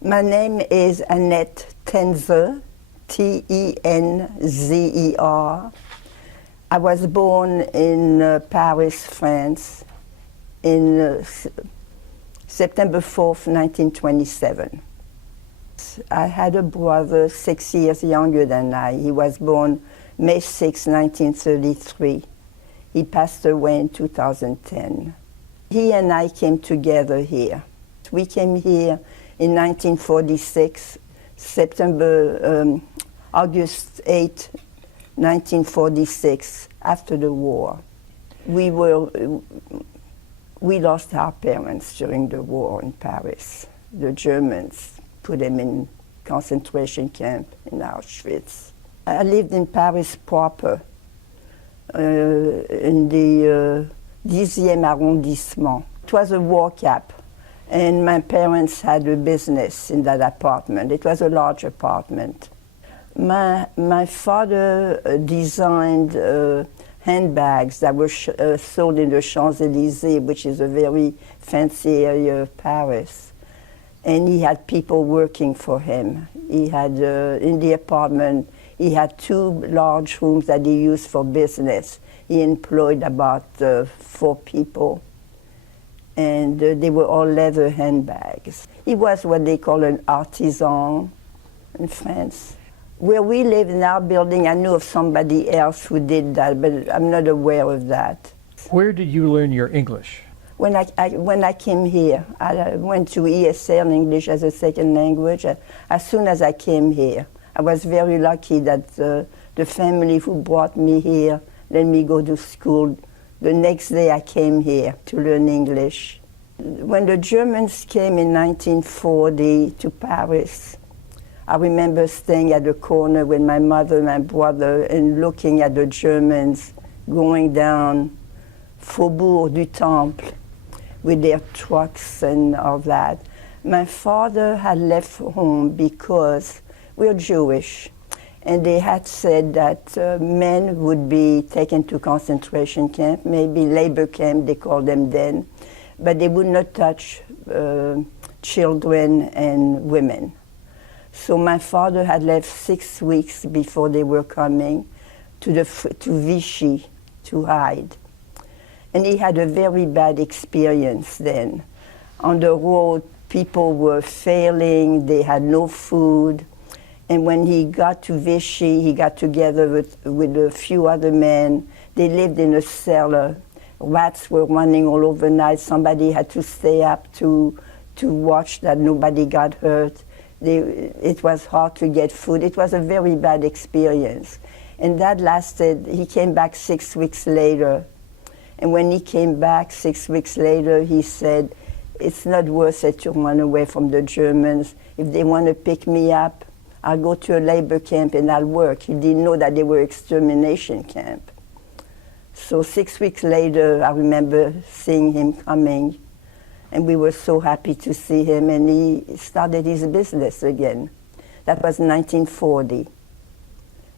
My name is Annette Tenzer, Tenzer. I was born in Paris, France, in September 4th, 1927. I had a brother 6 years younger than I. He was born May 6, 1933. He passed away in 2010. He and I came together here. We came here in 1946, August 8, 1946, after the war. We lost our parents during the war in Paris. The Germans put them in concentration camp in Auschwitz. I lived in Paris proper, in the 10e arrondissement. It was a war camp, and my parents had a business in that apartment. It was a large apartment. My father designed handbags that were sold in the Champs-Élysées, which is a very fancy area of Paris. And he had people working for him. He had, in the apartment, he had 2 large rooms that he used for business. He employed about 4 people, and they were all leather handbags. He was what they call an artisan in France. Where we live in our building, I knew of somebody else who did that, but I'm not aware of that. Where did you learn your English? When I came here, I went to ESL, English as a second language. As soon as I came here, I was very lucky that the family who brought me here let me go to school. The next day I came here to learn English. When the Germans came in 1940 to Paris, I remember staying at the corner with my mother and my brother and looking at the Germans going down Faubourg du Temple with their trucks and all that. My father had left home because we're Jewish, and they had said that men would be taken to concentration camp, maybe labor camp, they called them then, but they would not touch children and women. So my father had left 6 weeks before they were coming to Vichy to hide. And he had a very bad experience then. On the road, people were failing, they had no food. And when he got to Vichy, he got together with a few other men. They lived in a cellar. Rats were running all over night. Somebody had to stay up to watch that nobody got hurt. It was hard to get food. It was a very bad experience. And that lasted, he came back 6 weeks later. And when he came back 6 weeks later, he said, it's not worth it to run away from the Germans. If they want to pick me up, I'll go to a labor camp and I'll work. He didn't know that they were extermination camp. So 6 weeks later, I remember seeing him coming, and we were so happy to see him, and he started his business again. That was 1940.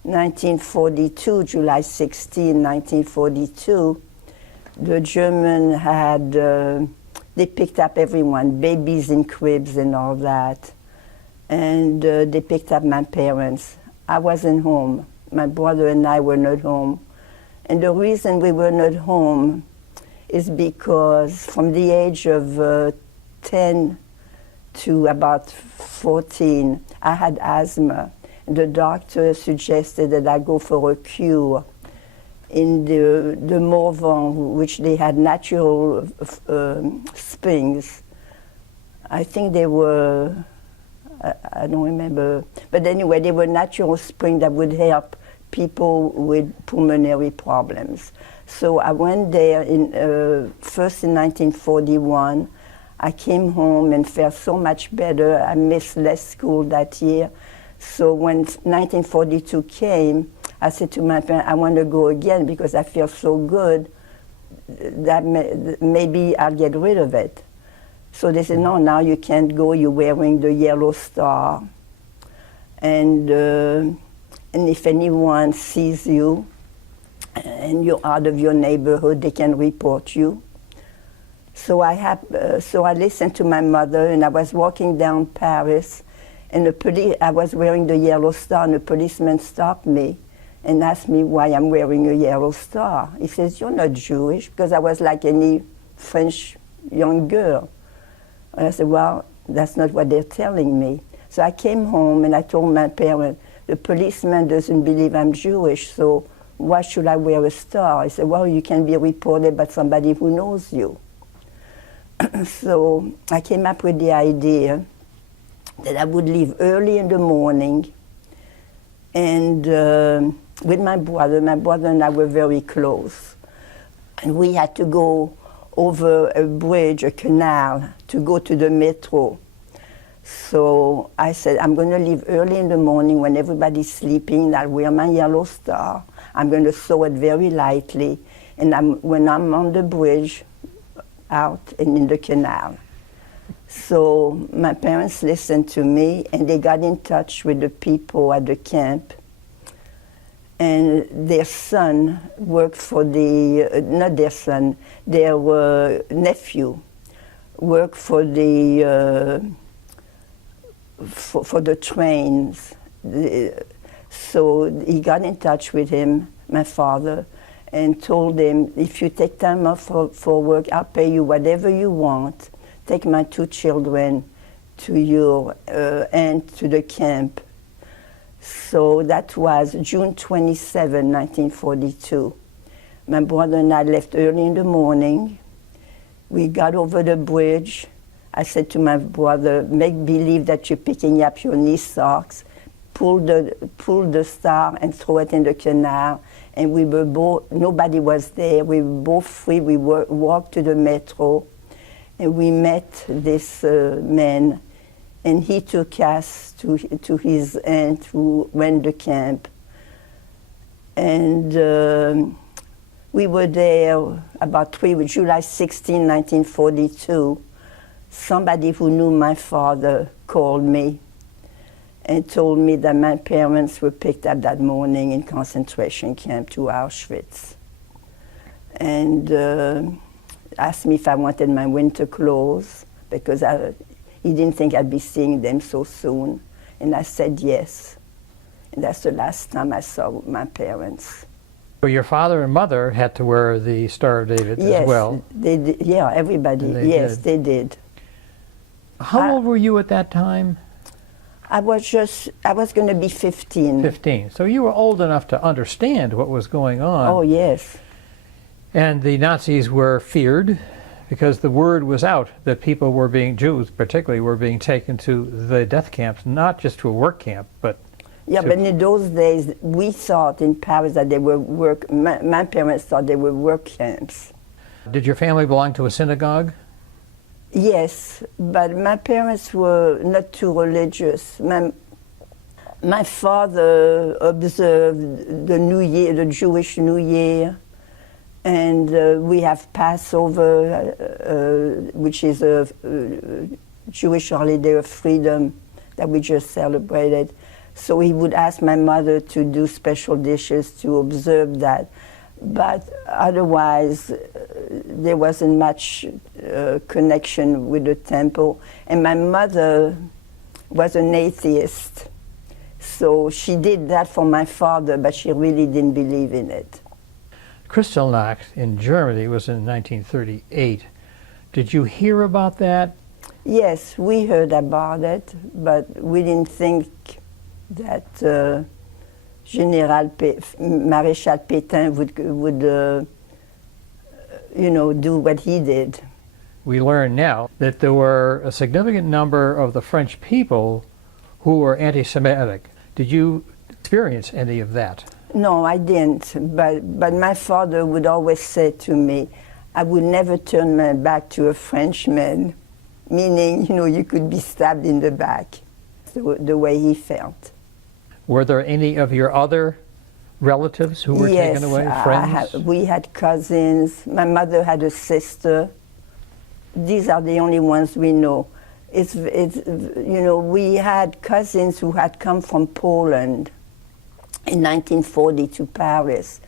1942, July 16, 1942, the German had, they picked up everyone, babies in cribs and all that. And they picked up my parents. I wasn't home. My brother and I were not home. And the reason we were not home is because from the age of 10 to about 14, I had asthma. And the doctor suggested that I go for a cure in the Morvan, which they had natural springs. I think they were, I don't remember, but anyway, they were natural springs that would help people with pulmonary problems. So I went there first in 1941. I came home and felt so much better. I missed less school that year. So when 1942 came, I said to my parents, I want to go again because I feel so good that maybe I'll get rid of it. So they said, no, now you can't go, you're wearing the yellow star. And if anyone sees you and you're out of your neighborhood, they can report you. So I listened to my mother, and I was walking down Paris, and I was wearing the yellow star, and a policeman stopped me and asked me why I'm wearing a yellow star. He says, "You're not Jewish," because I was like any French young girl. And I said, "Well, that's not what they're telling me." So I came home and I told my parents, "The policeman doesn't believe I'm Jewish, so why should I wear a star?" He said, "Well, you can be reported by somebody who knows you." So I came up with the idea that I would leave early in the morning, and with my brother and I were very close. And we had to go over a bridge, a canal, to go to the metro. So I said, I'm going to leave early in the morning when everybody's sleeping. I'll wear my yellow star. I'm going to sew it very lightly. And when I'm on the bridge, out and in the canal. So my parents listened to me, and they got in touch with the people at the camp. And their son worked for not their son, their nephew worked for the trains. So he got in touch with him, my father, and told him, "If you take time off for work, I'll pay you whatever you want. Take my 2 children to your aunt to the camp." So that was June 27, 1942. My brother and I left early in the morning. We got over the bridge. I said to my brother, "Make believe that you're picking up your knee socks. Pull the star and throw it in the canal." And we were both, nobody was there. We were both free. We walked to the metro, and we met this man, and he took us to his aunt who ran the camp. And we were there about July 16, 1942. Somebody who knew my father called me and told me that my parents were picked up that morning in concentration camp to Auschwitz. And asked me if I wanted my winter clothes, because he didn't think I'd be seeing them so soon. And I said yes. And that's the last time I saw my parents. Well, your father and mother had to wear the Star of David as well. They did. Yeah, everybody. Yes, they did. How old were you at that time? I was going to be 15. 15. So you were old enough to understand what was going on. Oh, yes. And the Nazis were feared because the word was out that people were being, Jews particularly, were being taken to the death camps, not just to a work camp, but yeah, but in those days, we thought in Paris that they were my parents thought they were work camps. Did your family belong to a synagogue? Yes, but my parents were not too religious. My father observed the New Year, the Jewish New Year, and we have Passover, which is a Jewish holiday of freedom that we just celebrated. So he would ask my mother to do special dishes to observe that. But otherwise, there wasn't much connection with the temple. And my mother was an atheist. So she did that for my father, but she really didn't believe in it. Kristallnacht in Germany was in 1938. Did you hear about that? Yes, we heard about it, but we didn't think that Maréchal Pétain would do what he did. We learn now that there were a significant number of the French people who were anti-Semitic. Did you experience any of that? No, I didn't. But my father would always say to me, I would never turn my back to a Frenchman, meaning, you could be stabbed in the back, the way he felt. Were there any of your other relatives who were taken away, friends? We had cousins. My mother had a sister. These are the only ones we know. We had cousins who had come from Poland in 1940 to Paris,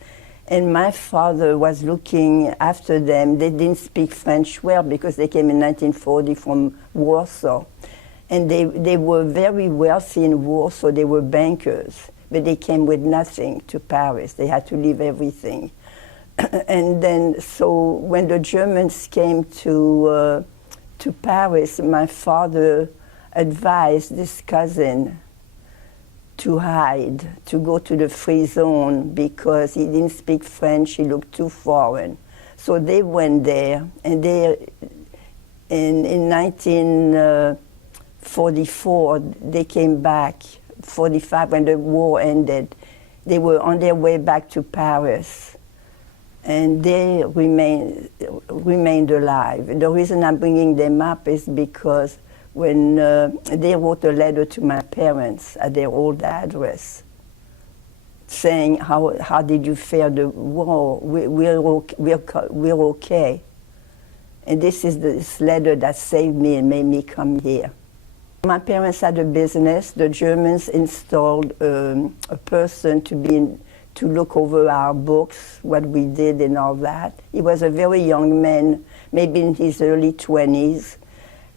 And my father was looking after them. They didn't speak French well because they came in 1940 from Warsaw. And they were very wealthy in Warsaw. They were bankers, but they came with nothing to Paris. They had to leave everything. And then, so when the Germans came to Paris, my father advised this cousin to hide, to go to the free zone because he didn't speak French, he looked too foreign. So they went there, and in 1944, they came back, 45, when the war ended. They were on their way back to Paris, and they remained alive. The reason I'm bringing them up is because when they wrote a letter to my parents at their old address, saying, how did you fare the war? We're okay. And this is this letter that saved me and made me come here. My parents had a business. The Germans installed a person to look over our books, what we did and all that. He was a very young man, maybe in his early 20s.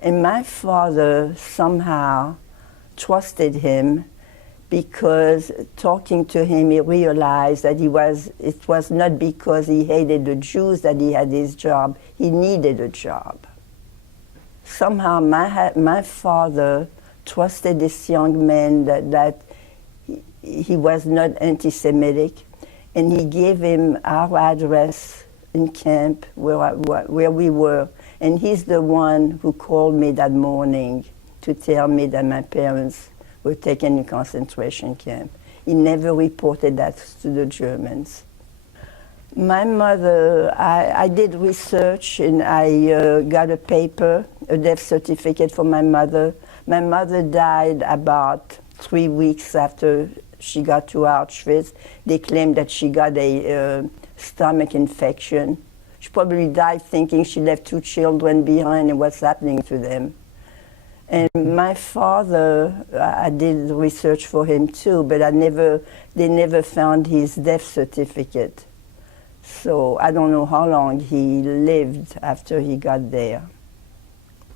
And my father somehow trusted him because talking to him, he realized that it was not because he hated the Jews that he had his job. He needed a job. Somehow my father trusted this young man that he was not anti-Semitic, and he gave him our address in camp where we were. And he's the one who called me that morning to tell me that my parents were taken in concentration camp. He never reported that to the Germans. My mother, I did research, and I got a paper, a death certificate for my mother. My mother died about 3 weeks after she got to Auschwitz. They claimed that she got a stomach infection. She probably died thinking she left 2 children behind and what's happening to them. And my father, I did research for him too, but they never found his death certificate. So I don't know how long he lived after he got there.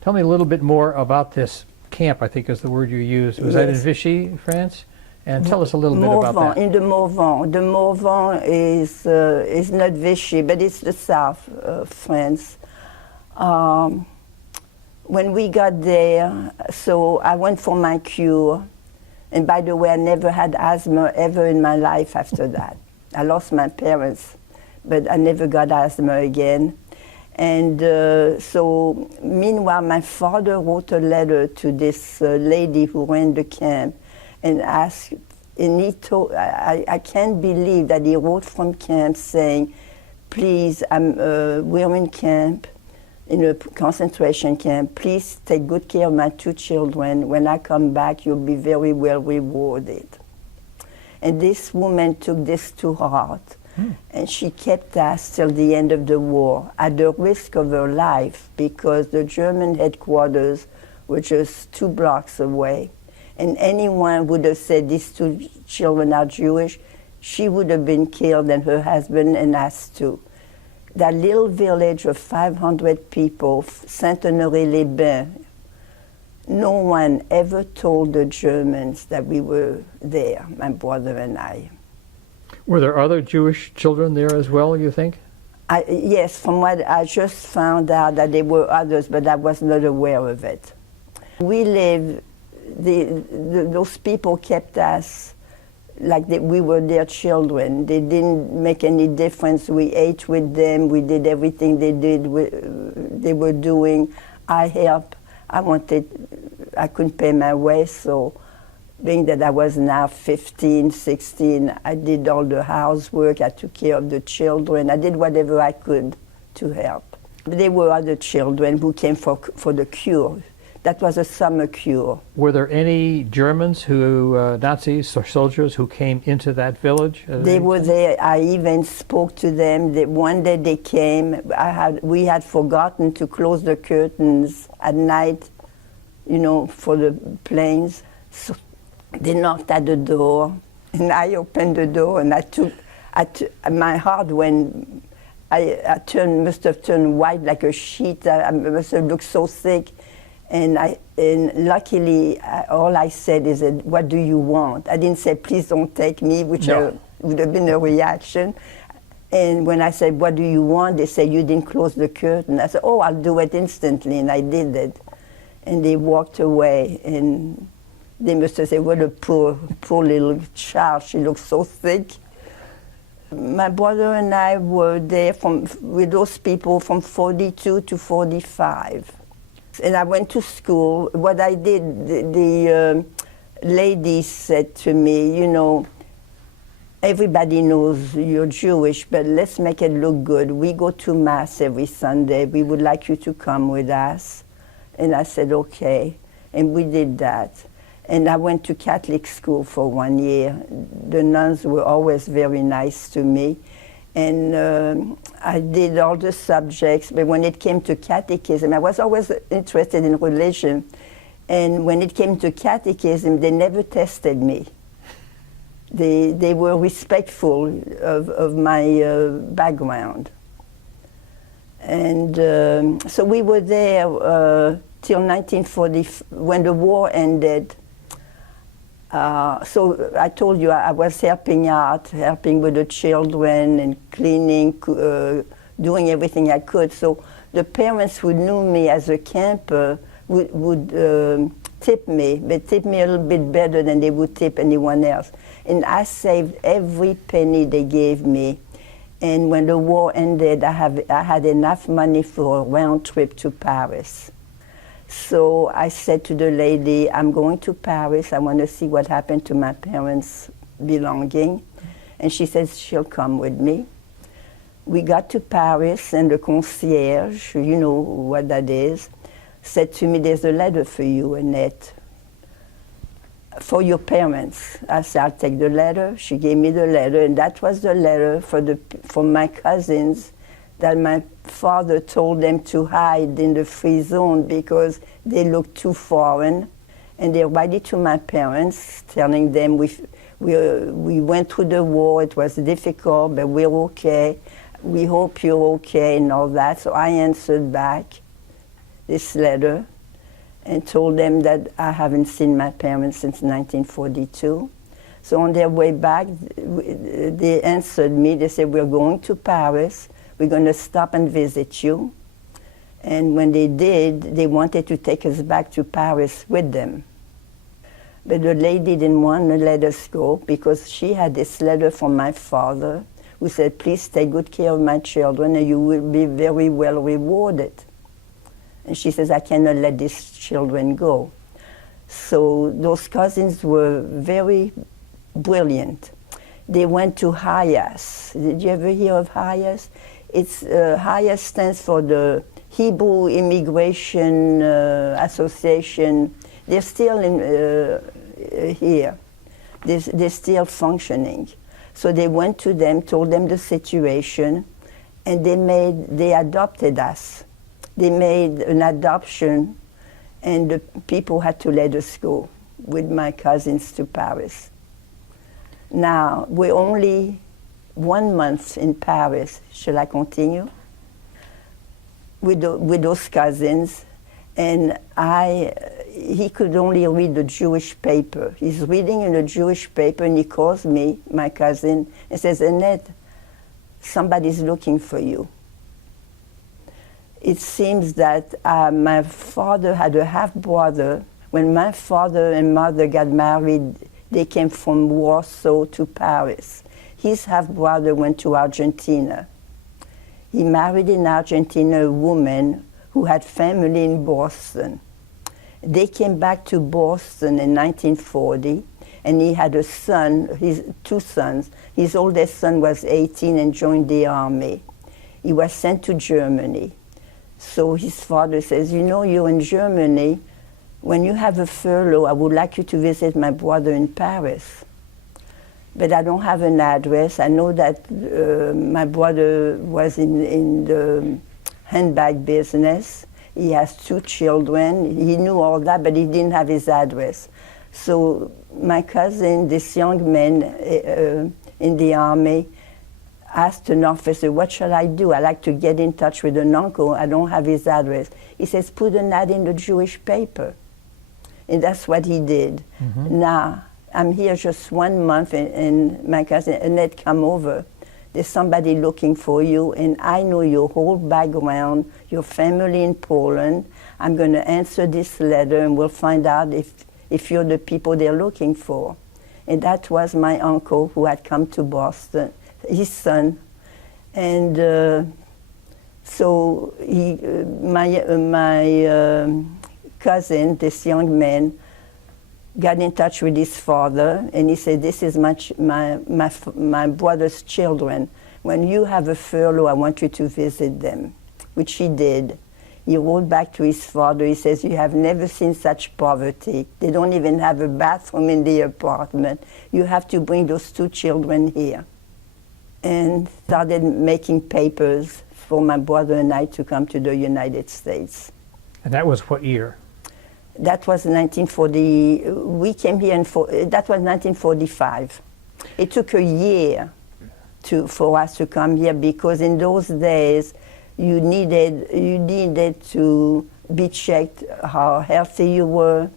Tell me a little bit more about this camp, I think is the word you used. Was that in Vichy, France? And tell us a little bit about that. In the Morvan. The Morvan is not Vichy, but it's the south of France. When we got there, so I went for my cure. And by the way, I never had asthma ever in my life after that. I lost my parents, but I never got asthma again. And so meanwhile, my father wrote a letter to this lady who ran the camp and asked, and he told, I can't believe that he wrote from camp saying, please, we're in camp, in a concentration camp, please take good care of my 2 children. When I come back, you'll be very well rewarded. And this woman took this to heart, and she kept us till the end of the war, at the risk of her life, because the German headquarters were just 2 blocks away. And anyone would have said these 2 children are Jewish, she would have been killed, and her husband and us too. That little village of 500 people, Saint-Honoré-les-Bains, no one ever told the Germans that we were there, my brother and I. Were there other Jewish children there as well, you think? Yes, from what I just found out that there were others, but I was not aware of it. We lived, those people kept us like we were their children. They didn't make any difference. We ate with them. We did everything they were doing. I helped. I couldn't pay my way, so being that I was now 15, 16, I did all the housework. I took care of the children. I did whatever I could to help. There were other children who came for the cure. That was a summer cure. Were there any Germans Nazis or soldiers who came into that village? They were there. I even spoke to them. One day they came. We had forgotten to close the curtains at night, for the planes. So they knocked at the door, and I opened the door, and My heart went, must have turned white like a sheet. I must have looked so sick. And luckily, all I said is, what do you want? I didn't say, please don't take me, which would have been a reaction. And when I said, what do you want? They said, you didn't close the curtain. I said, oh, I'll do it instantly. And I did it. And they walked away. And they must have said, what a poor little child. She looks so sick. My brother and I were there with those people from 42 to 45. And I went to school. What I did, the lady said to me, you know, everybody knows you're Jewish, but let's make it look good. We go to Mass every Sunday. We would like you to come with us. And I said, okay. And we did that. And I went to Catholic school for 1 year. The nuns were always very nice to me. And I did all the subjects, but when it came to catechism, I was always interested in religion. And when it came to catechism, they never tested me. They were respectful of my background. And so we were there till 1940, when the war ended. So I told you I was helping out, helping with the children and cleaning, doing everything I could. So the parents who knew me as a camper would tip me, but tip me a little bit better than they would tip anyone else. And I saved every penny they gave me. And when the war ended, I had enough money for a round trip to Paris. So I said to the lady, I'm going to Paris. I want to see what happened to my parents' belonging. And she says she'll come with me. We got to Paris, and the concierge, you know what that is, said to me, there's a letter for you, Annette, for your parents. I said, I'll take the letter. She gave me the letter, and that was the letter for my cousins that my father told them to hide in the free zone because they looked too foreign. And they wrote it to my parents, telling them we went through the war, it was difficult, but we're okay. We hope you're okay and all that. So I answered back this letter and told them that I haven't seen my parents since 1942. So on their way back, they answered me, they said, we're going to Paris. We're going to stop and visit you. And when they did, they wanted to take us back to Paris with them. But the lady didn't want to let us go because she had this letter from my father who said, please take good care of my children and you will be very well rewarded. And she says, I cannot let these children go. So those cousins were very brilliant. They went to HIAS. Did you ever hear of HIAS? HIAS stands for the Hebrew Immigration Association. They're still here. They're still functioning. So they went to them, told them the situation, and they adopted us. They made an adoption, and the people had to let us go with my cousins to Paris. Now, we're only 1 month in Paris. Shall I continue? With those cousins, and he could only read the Jewish paper. He's reading in the Jewish paper, and he calls me, my cousin, and says, Annette, somebody's looking for you. It seems that my father had a half-brother. When my father and mother got married, they came from Warsaw to Paris. His half-brother went to Argentina. He married in Argentina a woman who had family in Boston. They came back to Boston in 1940, and he had a son, his 2 sons. His oldest son was 18 and joined the army. He was sent to Germany. So his father says, you know, you're in Germany. When you have a furlough, I would like you to visit my brother in Paris. But I don't have an address. I know that my brother was in the handbag business. He has 2 children. He knew all that, but he didn't have his address. So my cousin, this young man in the army, asked an officer, what shall I do? I like to get in touch with an uncle. I don't have his address. He says, put an ad in the Jewish paper. And that's what he did. Now, I'm here just 1 month, and my cousin Annette come over. There's somebody looking for you, and I know your whole background, your family in Poland. I'm going to answer this letter, and we'll find out if you're the people they're looking for. And that was my uncle who had come to Boston, his son. And so my cousin, this young man, got in touch with his father, and he said, this is my brother's children. When you have a furlough, I want you to visit them, which he did. He wrote back to his father. He says, you have never seen such poverty. They don't even have a bathroom in the apartment. You have to bring those 2 children here. And started making papers for my brother and I to come to the United States. And that was what year? That was 1940. We came here that was 1945. It took a year for us to come here, because in those days you needed to be checked how healthy you were,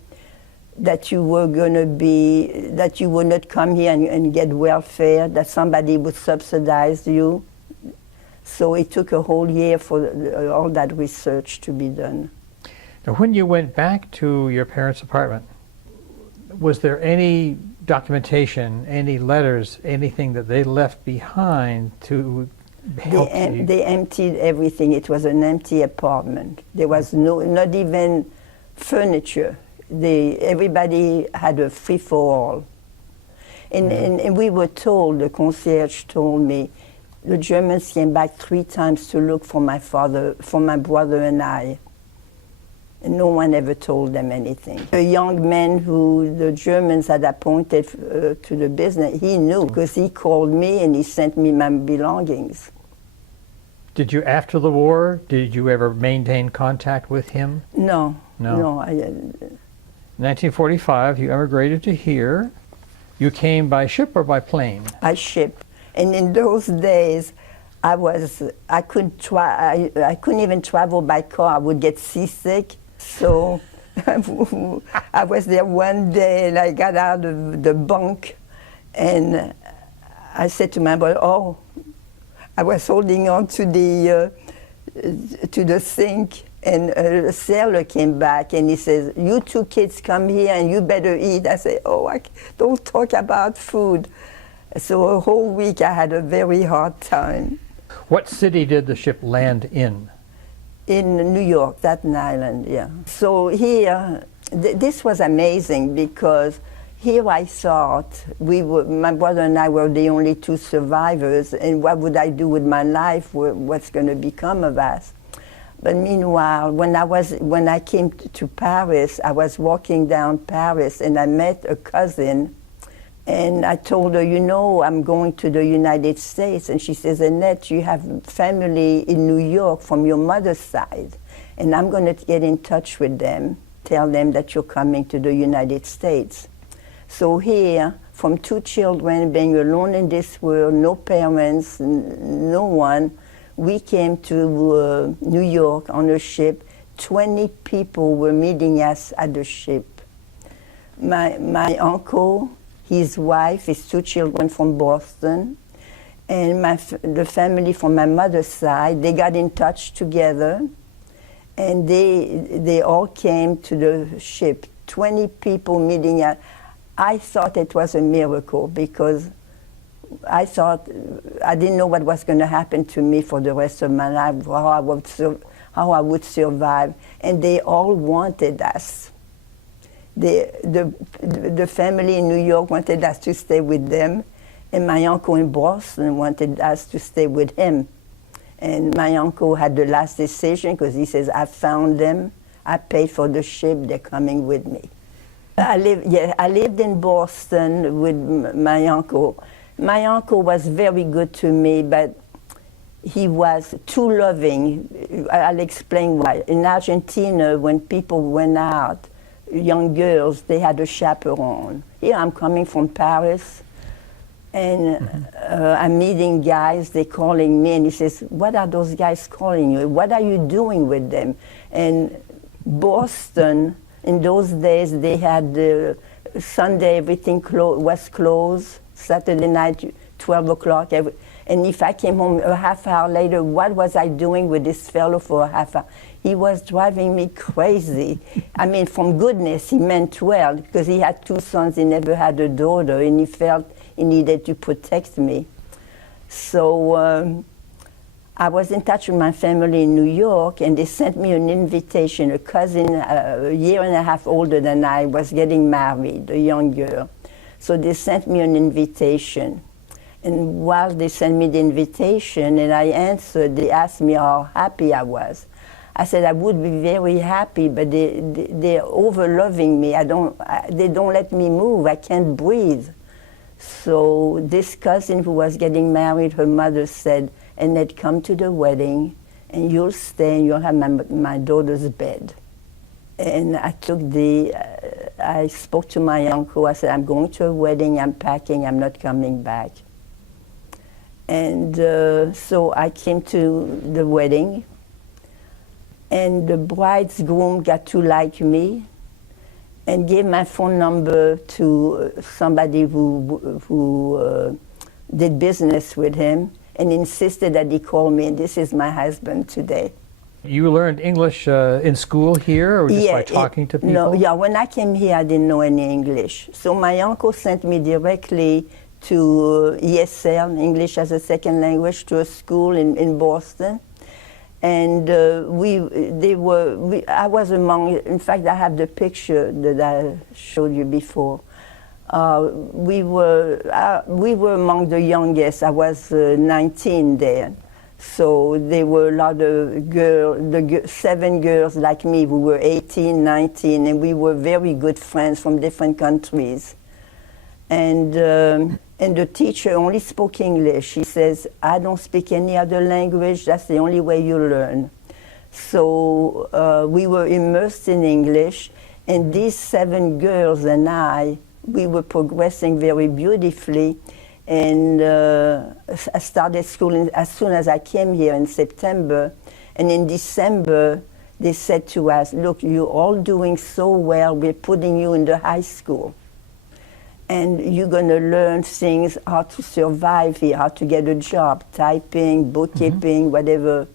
that you were that you would not come here and get welfare, that somebody would subsidize you. So it took a whole year for all that research to be done. Now, when you went back to your parents' apartment, was there any documentation, any letters, anything that they left behind to help you? They emptied everything. It was an empty apartment. There was not even furniture. Everybody had a free-for-all. And we were told, the concierge told me, the Germans came back 3 times to look for my brother and I. And no one ever told them anything. The young man who the Germans had appointed to the business, he knew, because he called me and he sent me my belongings. Did you, after the war, did you ever maintain contact with him? No. 1945, you emigrated to here. You came by ship or by plane? By ship. And in those days, I couldn't even travel by car. I would get seasick. So I was there one day, and I got out of the bunk, and I said to my brother, oh, I was holding on to the sink, and a sailor came back, and he says, you 2 kids come here, and you better eat. I said, oh, don't talk about food. So a whole week I had a very hard time. What city did the ship land in? In New York, Staten Island, yeah. So here, this was amazing, because here I thought my brother and I were the only 2 survivors, and what would I do with my life? What's going to become of us? But meanwhile, when I came to Paris, I was walking down Paris, and I met a cousin. And I told her, you know, I'm going to the United States. And she says, Annette, you have family in New York from your mother's side. And I'm going to get in touch with them, tell them that you're coming to the United States. So here, from 2 children, being alone in this world, no parents, no one, we came to New York on a ship. 20 people were meeting us at the ship. My uncle, his wife, his 2 children from Boston, and the family from my mother's side, they got in touch together, and they all came to the ship. 20 people meeting us. I thought it was a miracle, because I thought I didn't know what was going to happen to me for the rest of my life, how I would survive, and they all wanted us. The family in New York wanted us to stay with them, and my uncle in Boston wanted us to stay with him. And my uncle had the last decision, because he says, I found them, I paid for the ship, they're coming with me. I lived in Boston with my uncle. My uncle was very good to me, but he was too loving. I'll explain why. In Argentina, when people went out, young girls, they had a chaperone. Here I'm coming from Paris. And I'm meeting guys, they're calling me, and he says, what are those guys calling you? What are you doing with them? And Boston, in those days, they had Sunday, everything was closed. Saturday night, 12 o'clock. And if I came home a half hour later, what was I doing with this fellow for a half hour? He was driving me crazy. I mean, from goodness, he meant well, because he had 2 sons, he never had a daughter, and he felt he needed to protect me. So I was in touch with my family in New York, and they sent me an invitation. A cousin, a year and a half older than I, was getting married, a young girl. So they sent me an invitation. And while they sent me the invitation and I answered, they asked me how happy I was. I said I would be very happy, but they're over-loving me. They don't let me move. I can't breathe. So this cousin who was getting married, her mother said, Annette, come to the wedding, and you'll stay, and you'll have my daughter's bed. And I spoke to my uncle. I said, I'm going to a wedding, I'm packing, I'm not coming back. And so I came to the wedding, and the bride's groom got to like me and gave my phone number to somebody who did business with him, and insisted that he call me, and this is my husband today. You learned English in school here, or just by talking to people? No, yeah, when I came here, I didn't know any English. So my uncle sent me directly to ESL, English as a Second Language, to a school in Boston. And I was among, in fact, I have the picture that I showed you before. We were among the youngest. I was 19 there. So there were a lot of 7 girls like me who were 18, 19, and we were very good friends from different countries. And the teacher only spoke English. She says, I don't speak any other language, that's the only way you learn. So we were immersed in English, and these 7 girls and we were progressing very beautifully. And I started school as soon as I came here in September. And in December, they said to us, look, you're all doing so well, we're putting you in the high school. And you're going to learn things, how to survive here, how to get a job, typing, bookkeeping, whatever.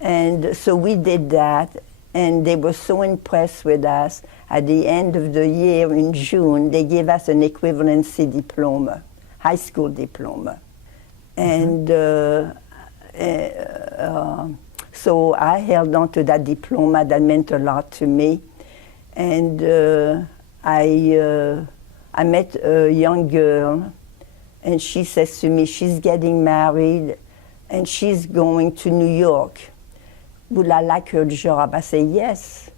And so we did that, and they were so impressed with us. At the end of the year, in June, they gave us an equivalency diploma, high school diploma. And so I held on to that diploma. That meant a lot to me. And I met a young girl, and she says to me, she's getting married, and she's going to New York. Would I like her job? I say, yes.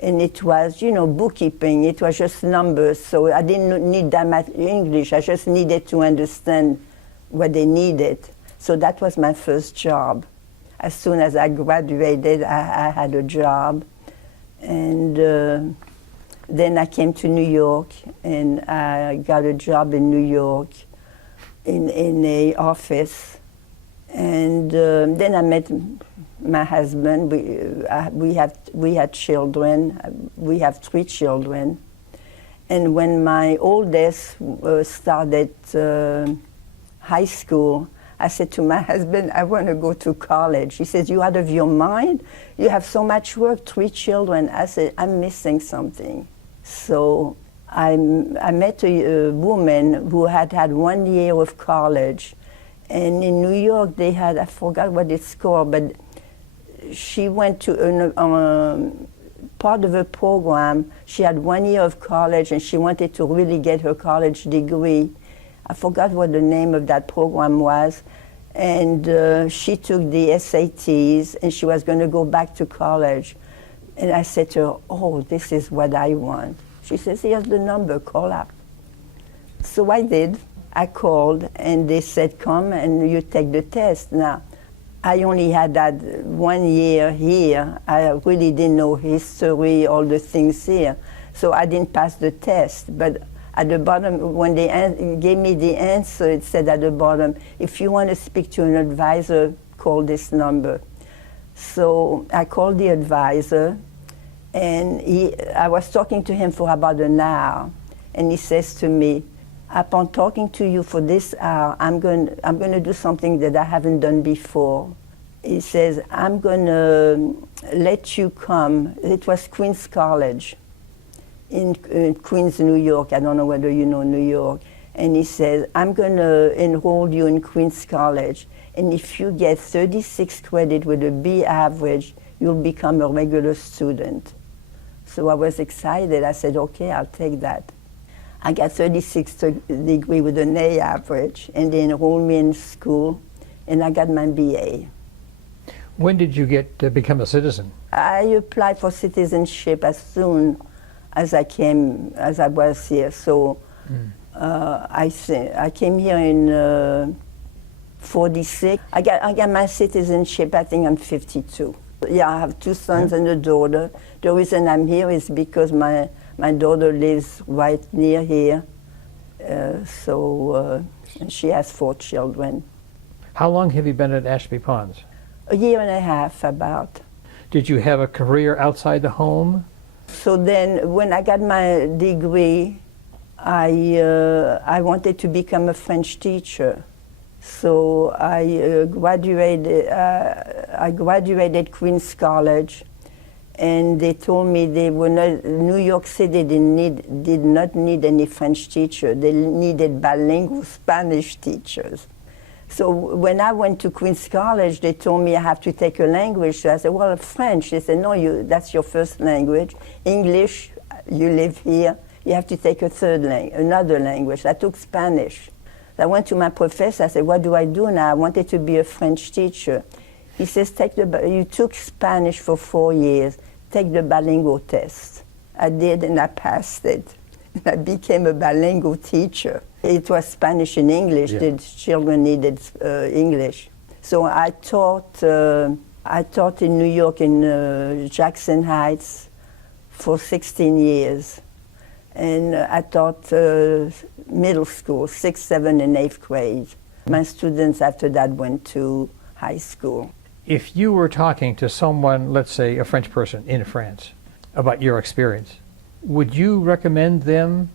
And it was, bookkeeping. It was just numbers, so I didn't need that much English. I just needed to understand what they needed. So that was my first job. As soon as I graduated, I had a job. And then I came to New York, and I got a job in New York in an office. And then I met my husband. We had children. We have 3 children. And when my oldest started high school, I said to my husband, I want to go to college. He says, you out of your mind? You have so much work, 3 children. I said, I'm missing something. So I met a woman who had 1 year of college. And in New York, they had, I forgot what it's called, but she went to part of a program. She had 1 year of college, and she wanted to really get her college degree. I forgot what the name of that program was. And she took the SATs, and she was going to go back to college. And I said to her, oh, this is what I want. She says, here's the number, call up. So I did. I called, and they said, come and you take the test. Now, I only had that 1 year here. I really didn't know history, all the things here. So I didn't pass the test. But At the bottom, when they gave me the answer, it said at the bottom, if you want to speak to an advisor, call this number. So I called the advisor, and I was talking to him for about an hour, and he says to me, upon talking to you for this hour, I'm going to do something that I haven't done before. He says, I'm going to let you come. It was Queens College in Queens, New York. I don't know whether you know New York. And he says, I'm going to enroll you in Queens College. And if you get 36 credit with a B average, you'll become a regular student. So I was excited. I said, okay, I'll take that. I got 36 degree with an A average, and they enrolled me in school, and I got my BA. When did you get to become a citizen? I applied for citizenship as soon as I was here. So I came here in 46. I got my citizenship, I think I'm 52. Yeah, I have 2 sons and a daughter. The reason I'm here is because my daughter lives right near here, and she has 4 children. How long have you been at Ashby Ponds? A year and a half, about. Did you have a career outside the home? So then, when I got my degree, I wanted to become a French teacher. So I graduated Queens College, and they told me New York City did not need any French teacher. They needed bilingual Spanish teachers. So when I went to Queens College, they told me I have to take a language. So I said, well, French. They said, no, that's your first language. English, you live here. You have to take another language. I took Spanish. I went to my professor. I said, what do I do now? I wanted to be a French teacher. He says, you took Spanish for 4 years. Take the bilingual test. I did, and I passed it. I became a bilingual teacher. It was Spanish and English. Yeah. The children needed English. So I taught in New York in Jackson Heights for 16 years. And I taught middle school, 6th, 7th, and 8th grade. My students after that went to high school. If you were talking to someone, let's say a French person in France, about your experience, would you recommend them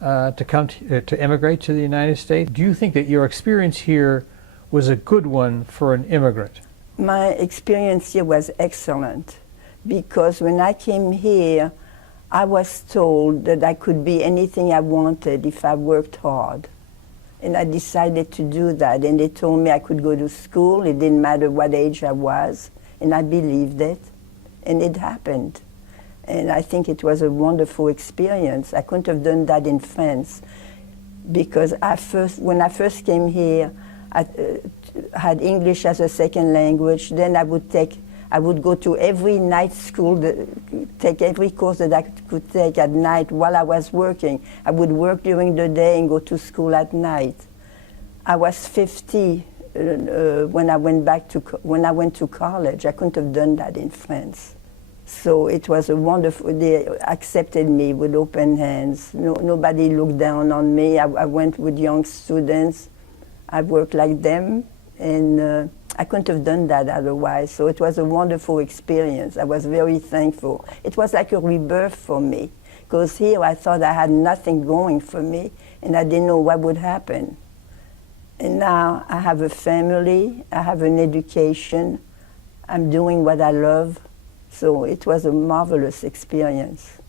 to emigrate to the United States? Do you think that your experience here was a good one for an immigrant? My experience here was excellent, because when I came here, I was told that I could be anything I wanted if I worked hard. And I decided to do that. And they told me I could go to school. It didn't matter what age I was. And I believed it. And it happened. And I think it was a wonderful experience. I couldn't have done that in France, because when I first came here, I had English as a second language. Then I would go to every night school, take every course that I could take at night while I was working. I would work during the day and go to school at night. I was 50 when I went to college. I couldn't have done that in France. So it was they accepted me with open hands. Nobody looked down on me. I went with young students. I worked like them, and I couldn't have done that otherwise. So it was a wonderful experience. I was very thankful. It was like a rebirth for me, because here I thought I had nothing going for me, and I didn't know what would happen. And now I have a family, I have an education, I'm doing what I love. So it was a marvelous experience.